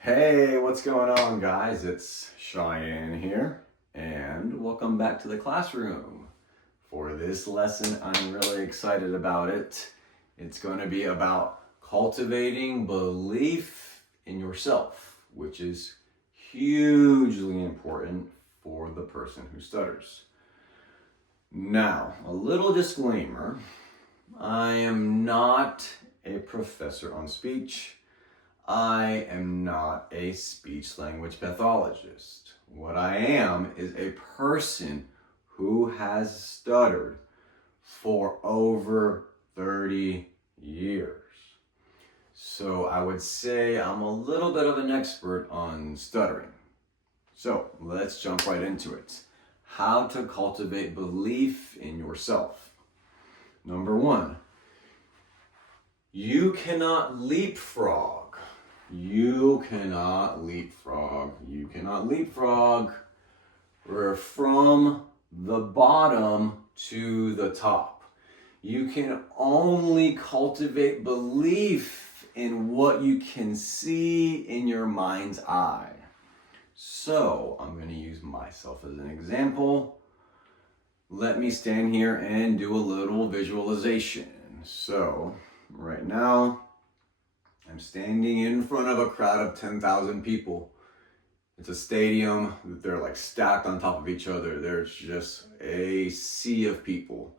Hey, what's going on, guys? It's Cheyenne here, and welcome back to the classroom. For this lesson, I'm really excited about it. It's going to be about cultivating belief in yourself, which is hugely important for the person who stutters. Now, a little disclaimer. I am not a professor on speech. I am not a speech language pathologist. What I am is a person who has stuttered for over 30 years. So I would say I'm a little bit of an expert on stuttering. So let's jump right into it. How to cultivate belief in yourself. Number one, you cannot leapfrog. You cannot leapfrog. You cannot leapfrog. We're from the bottom to the top. You can only cultivate belief in what you can see in your mind's eye. So I'm going to use myself as an example. Let me stand here and do a little visualization. So right now, I'm standing in front of a crowd of 10,000 people. It's a stadium. They're like stacked on top of each other. There's just a sea of people.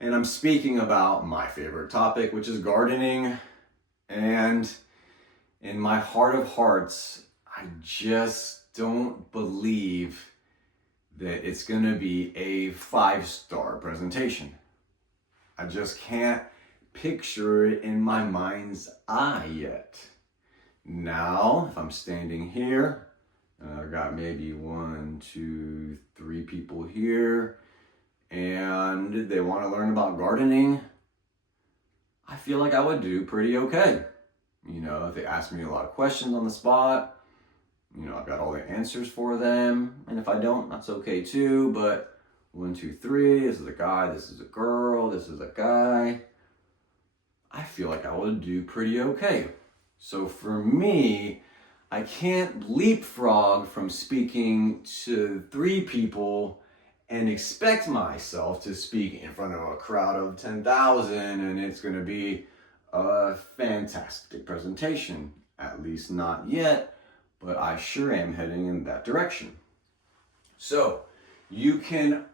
And I'm speaking about my favorite topic, which is gardening. And in my heart of hearts, I just don't believe that it's going to be a 5-star presentation. I just can't picture it in my mind's eye yet. Now, if I'm standing here, and I've got maybe 1, 2, 3 people here, and they want to learn about gardening, I feel like I would do pretty okay. If they ask me a lot of questions on the spot, I've got all the answers for them, and if I don't, that's okay too, but 1, 2, 3, this is a guy, this is a girl, this is a guy. I feel like I would do pretty okay. So for me, I can't leapfrog from speaking to 3 people and expect myself to speak in front of a crowd of 10,000 and it's going to be a fantastic presentation. At least not yet, but I sure am heading in that direction. So you can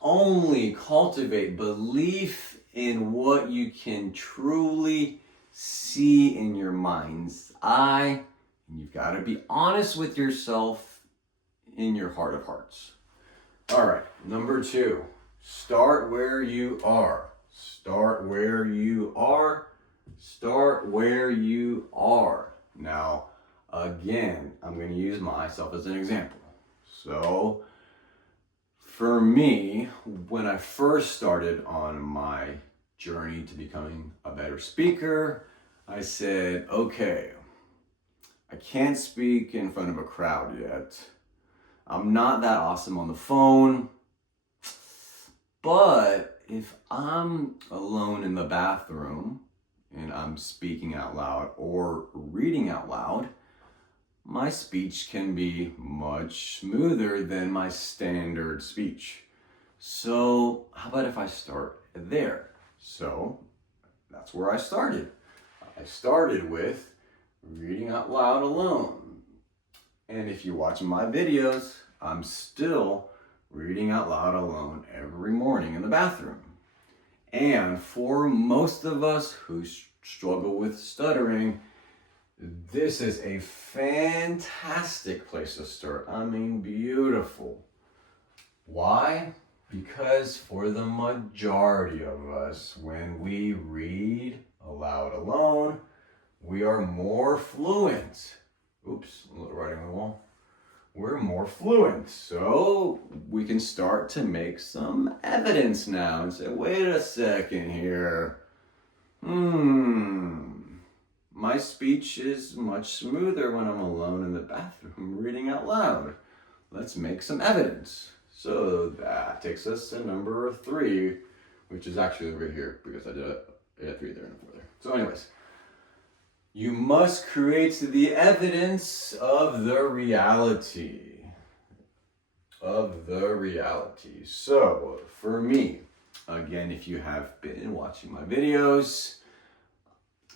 only cultivate belief in what you can truly see in your mind's eye. And you've got to be honest with yourself in your heart of hearts. All right, number 2, start where you are. Start where you are. Start where you are. Now, again, I'm going to use myself as an example. So, for me, when I first started on my journey to becoming a better speaker, I said, okay, I can't speak in front of a crowd yet. I'm not that awesome on the phone, but if I'm alone in the bathroom and I'm speaking out loud or reading out loud, my speech can be much smoother than my standard speech. So how about if I start there? So that's where I started. I started with reading out loud alone. And if you watch my videos, I'm still reading out loud alone every morning in the bathroom. And for most of us who struggle with stuttering, this is a fantastic place to start. I mean, beautiful. Why? Because for the majority of us, when we read aloud alone, we are more fluent. Oops, a little writing on the wall. We're more fluent. So we can start to make some evidence now and say, wait a second here. My speech is much smoother when I'm alone in the bathroom reading out loud. Let's make some evidence. So that takes us to number 3, which is actually right here because I did 3 there and 4 there. So anyways, You must create the evidence of the reality. So, for me, again, if you have been watching my videos,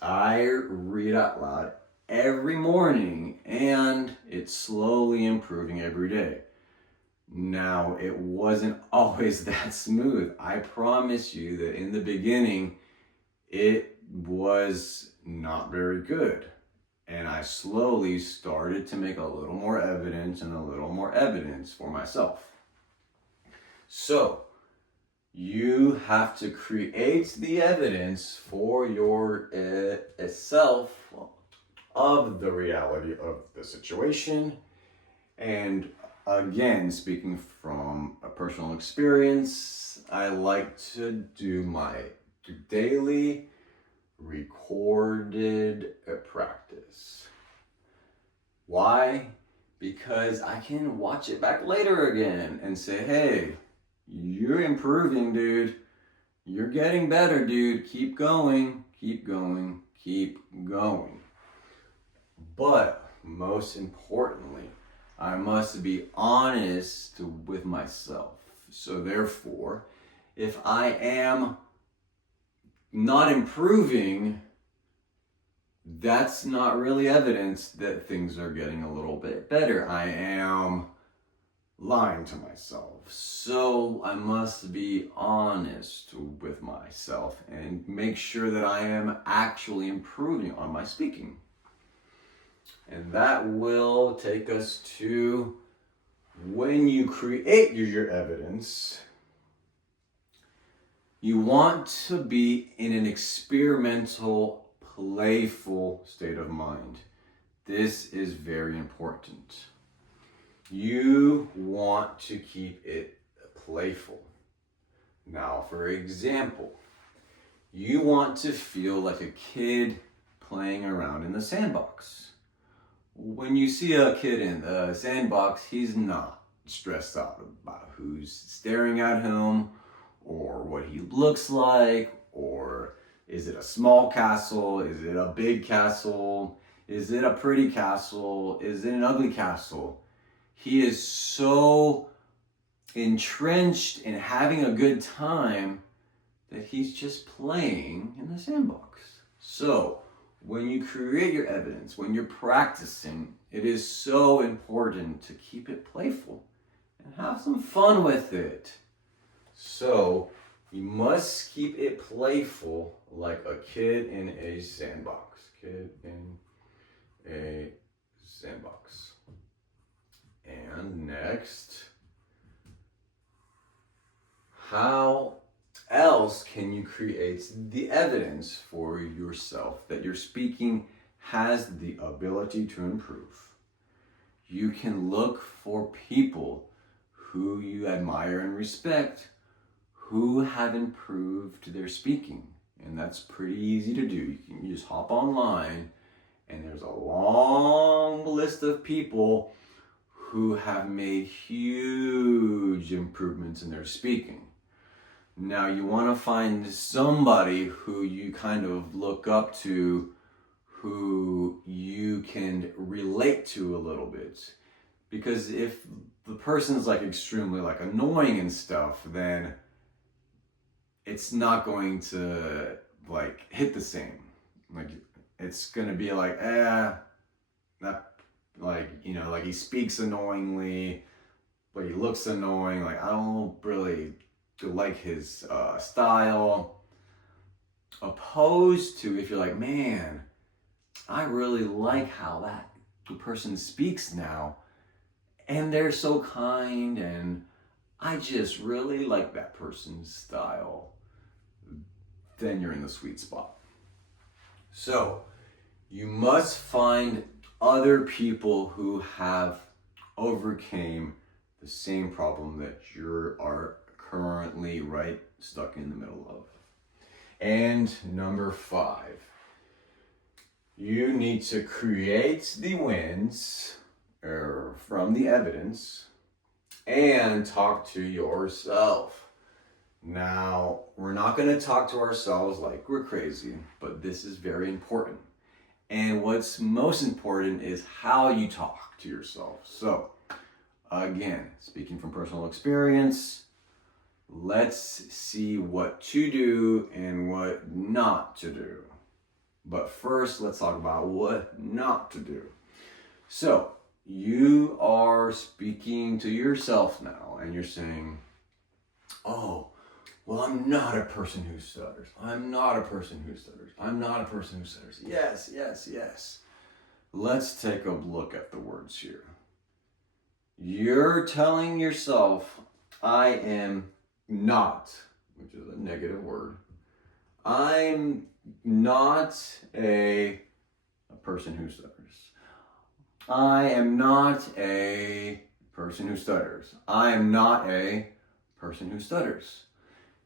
I read out loud every morning, and it's slowly improving every day. Now, it wasn't always that smooth. I promise you that in the beginning, it was not very good. And I slowly started to make a little more evidence and a little more evidence for myself. So, you have to create the evidence for your self of the reality of the situation. And again, speaking from a personal experience, I like to do my daily recorded practice. Why? Because I can watch it back later again and say, hey, you're improving, dude. You're getting better, dude. Keep going, keep going, keep going. But most importantly, I must be honest with myself. So therefore, if I am not improving, that's not really evidence that things are getting a little bit better. I am lying to myself. So I must be honest with myself and make sure that I am actually improving on my speaking. And that will take us to when you create your evidence, you want to be in an experimental, playful state of mind. This is very important. You want to keep it playful. Now, for example, you want to feel like a kid playing around in the sandbox. When you see a kid in the sandbox, he's not stressed out about who's staring at him or what he looks like, or is it a small castle? Is it a big castle? Is it a pretty castle? Is it an ugly castle? He is so entrenched in having a good time that he's just playing in the sandbox. So, when you create your evidence, when you're practicing, it is so important to keep it playful and have some fun with it. So, you must keep it playful like a kid in a sandbox. Kid in a sandbox. And next, how else can you create the evidence for yourself that your speaking has the ability to improve? You can look for people who you admire and respect who have improved their speaking. And that's pretty easy to do. You can just hop online and there's a long list of people who have made huge improvements in their speaking. Now you want to find somebody who you kind of look up to, who you can relate to a little bit. Because if the person's like extremely like annoying and stuff, then it's not going to like hit the same. Like it's gonna be like, that, like, you know, like he speaks annoyingly, but he looks annoying. Like I don't really like his style. Opposed to if you're like, man, I really like how that person speaks now, and they're so kind, and I just really like that person's style, then you're in the sweet spot. So you must find other people who have overcame the same problem that you are currently right stuck in the middle of. And number 5, you need to create the wins from the evidence and talk to yourself. Now, we're not going to talk to ourselves like we're crazy, but this is very important. And what's most important is how you talk to yourself. So, again, speaking from personal experience, let's see what to do and what not to do. But first, let's talk about what not to do. So, you are speaking to yourself now, and you're saying, oh, well, I'm not a person who stutters. I'm not a person who stutters. I'm not a person who stutters. Yes, yes, yes. Let's take a look at the words here. You're telling yourself, I am not, which is a negative word. I'm not a person who stutters. I am not a person who stutters. I am not a person who stutters.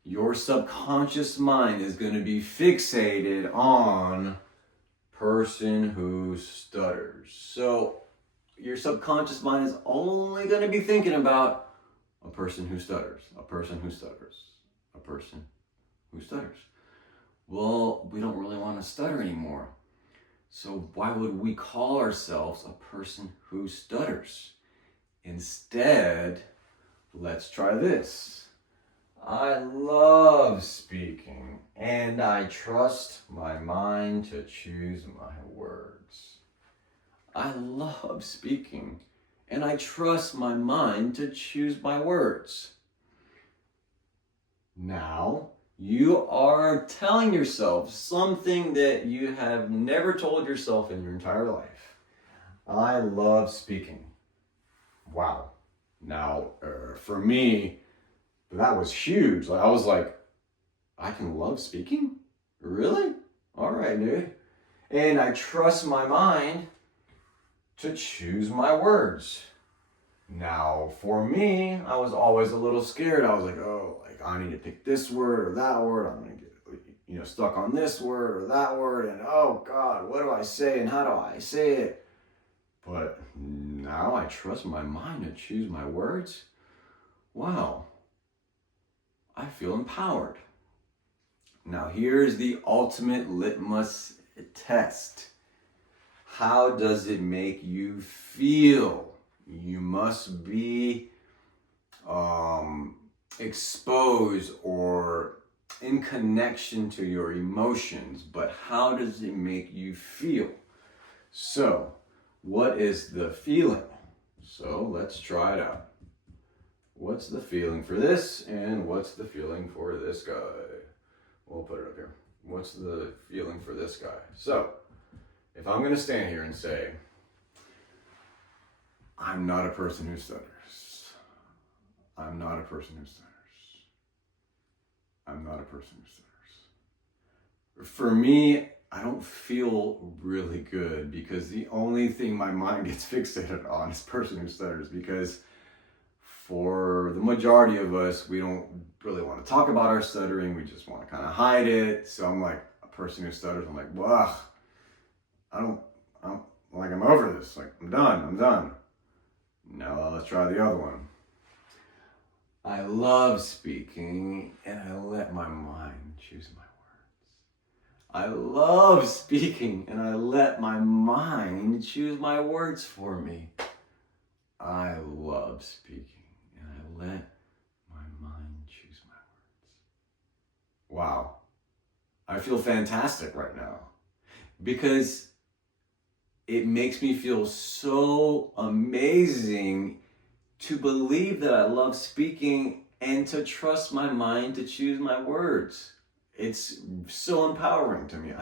Your subconscious mind is going to be fixated on person who stutters. So your subconscious mind is only going to be thinking about a person who stutters, a person who stutters, a person who stutters. Well, we don't really want to stutter anymore. So why would we call ourselves a person who stutters? Instead, let's try this. I love speaking, and I trust my mind to choose my words. I love speaking, and I trust my mind to choose my words. Now, you are telling yourself something that you have never told yourself in your entire life. I love speaking. Wow. Now, for me, that was huge. I was like, I can love speaking? Really? All right, dude. And I trust my mind to choose my words. Now, for me, I was always a little scared. I was like, oh, I need to pick this word or that word. I'm going to get, stuck on this word or that word. And oh God, what do I say and how do I say it? But now I trust my mind to choose my words. Wow. I feel empowered. Now here's the ultimate litmus test. How does it make you feel? You must be exposed or in connection to your emotions, but how does it make you feel? So, what is the feeling? So, let's try it out. What's the feeling for this, and what's the feeling for this guy? We'll put it up here. What's the feeling for this guy? So, if I'm going to stand here and say, I'm not a person who stutters. I'm not a person who stutters. I'm not a person who stutters. For me, I don't feel really good because the only thing my mind gets fixated on is person who stutters, because for the majority of us, we don't really want to talk about our stuttering. We just want to kind of hide it. So I'm like, a person who stutters, I'm like, well, I'm over this. Like, I'm done. Now let's try the other one. I love speaking, and I let my mind choose my words. I love speaking, and I let my mind choose my words for me. I love speaking, and I let my mind choose my words. Wow. I feel fantastic right now because it makes me feel so amazing to believe that I love speaking and to trust my mind to choose my words. It's so empowering to me.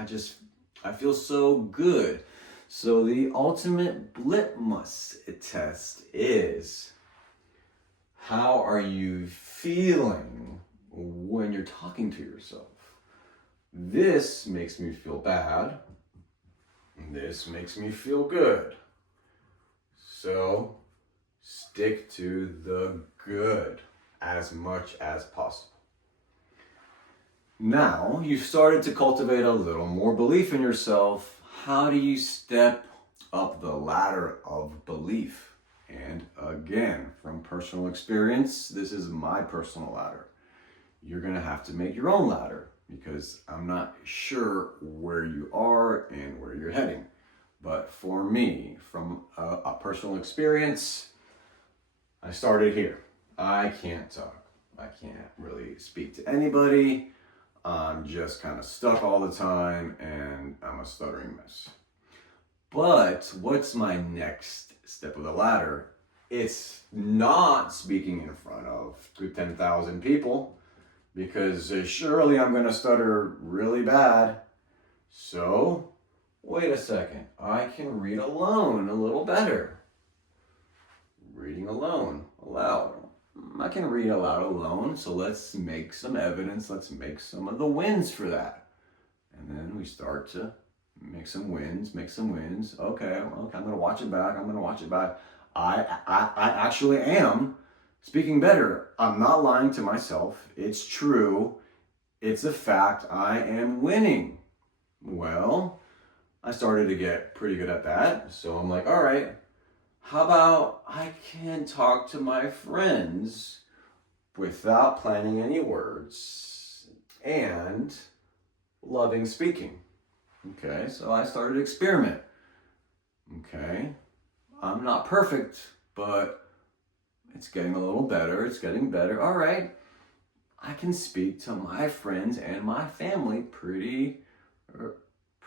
I feel so good. So the ultimate litmus test is, how are you feeling when you're talking to yourself? This makes me feel bad. This makes me feel good. So stick to the good as much as possible. Now you've started to cultivate a little more belief in yourself. How do you step up the ladder of belief? And again, from personal experience, this is my personal ladder. You're going to have to make your own ladder. because I'm not sure where you are and where you're heading. But for me, from a personal experience, I started here. I can't talk. I can't really speak to anybody. I'm just kind of stuck all the time, and I'm a stuttering mess. But what's my next step of the ladder? It's not speaking in front of 10,000 people, because surely I'm going to stutter really bad. So, wait a second. I can read alone a little better. Reading alone, aloud. I can read aloud alone, so let's make some evidence. Let's make some of the wins for that. And then we start to make some wins. Okay, I'm going to watch it back. I actually am speaking better. I'm not lying to myself. It's true. It's a fact. I am winning. Well, I started to get pretty good at that. So I'm like, all right, how about I can talk to my friends without planning any words and loving speaking. Okay, so I started to experiment. Okay, I'm not perfect, but it's getting a little better. It's getting better. All right, I can speak to my friends and my family pretty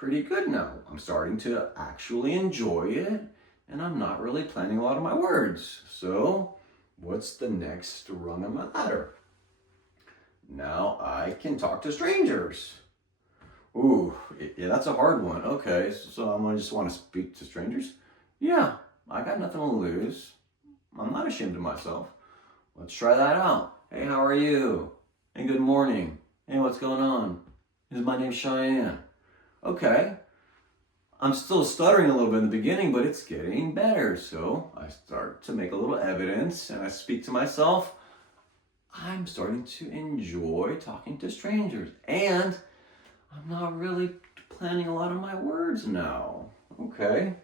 good now. I'm starting to actually enjoy it, and I'm not really planning a lot of my words. So, what's the next rung on my ladder? Now I can talk to strangers. Ooh, yeah, that's a hard one. Okay, so I'm gonna just want to speak to strangers? Yeah, I got nothing to lose. I'm not ashamed of myself. Let's try that out. Hey, how are you? Hey, good morning. Hey, what's going on? My name's Cheyenne. Okay, I'm still stuttering a little bit in the beginning, but it's getting better. So I start to make a little evidence and I speak to myself. I'm starting to enjoy talking to strangers, and I'm not really planning a lot of my words now. Okay,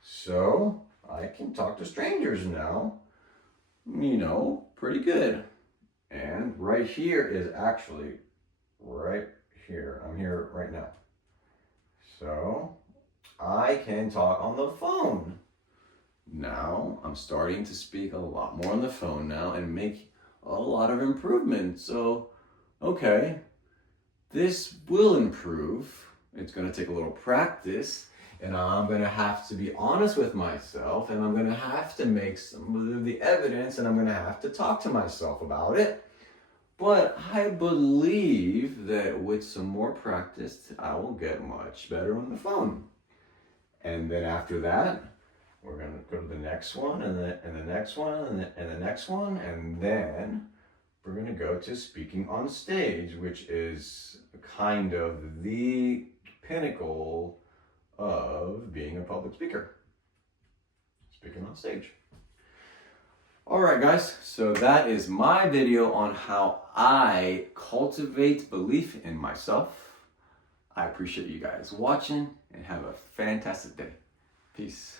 so I can talk to strangers now, pretty good. And right here is actually right here. I'm here right now. So I can talk on the phone. Now I'm starting to speak a lot more on the phone now and make a lot of improvements. So, okay, this will improve. It's going to take a little practice, and I'm going to have to be honest with myself, and I'm going to have to make some of the evidence, and I'm going to have to talk to myself about it. But I believe that with some more practice, I will get much better on the phone. And then after that, we're going to go to the next one, and the next one, and the next one, and then we're going to go to speaking on stage, which is kind of the pinnacle of being a public speaker. Speaking on stage. All right, guys, so that is my video on how I cultivate belief in myself. I appreciate you guys watching, and have a fantastic day. Peace.